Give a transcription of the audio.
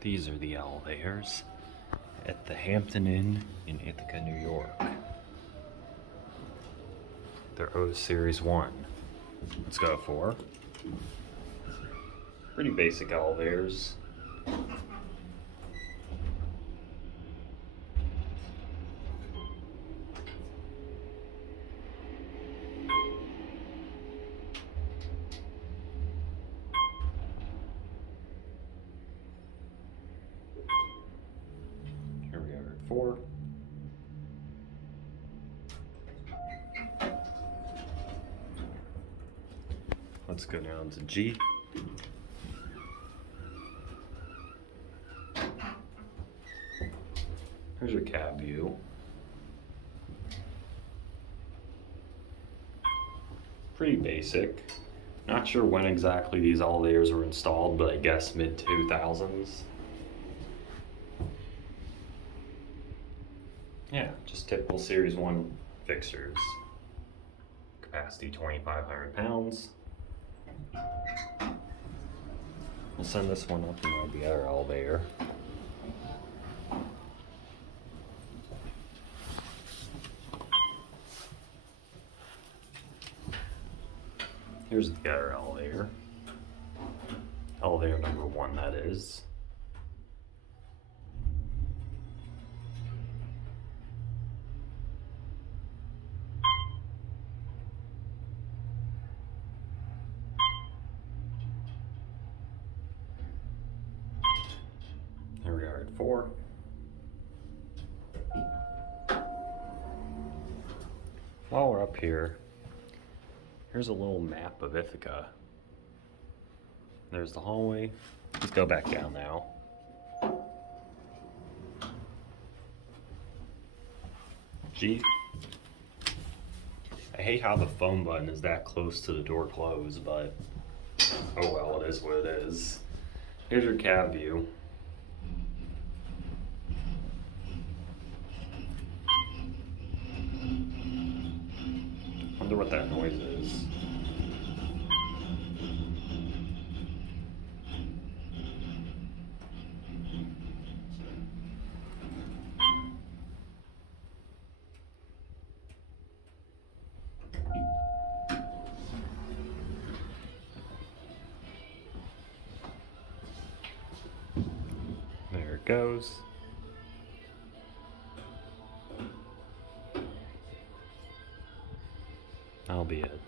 These are the elevators at the Hampton Inn in Ithaca, New York. They're Otis Series 1. Let's go for pretty basic elevators. Here we are at 4. Let's go down to G. Here's your cab view. Pretty basic. Not sure when exactly these elevators were installed, but I guess mid-2000s. Yeah, just typical Series 1 fixtures. Capacity 2,500 pounds. We'll send this one up and the other elevator. Here's the other elevator. Elevator number 1, that is. Here we are at 4. While we're up here, here's a little map of Ithaca. There's the hallway. Let's go back down now. G. I hate how the phone button is that close to the door close, but oh well, it is what it is. Here's your cab view. Wonder what that noise is. There it goes. That'll be it.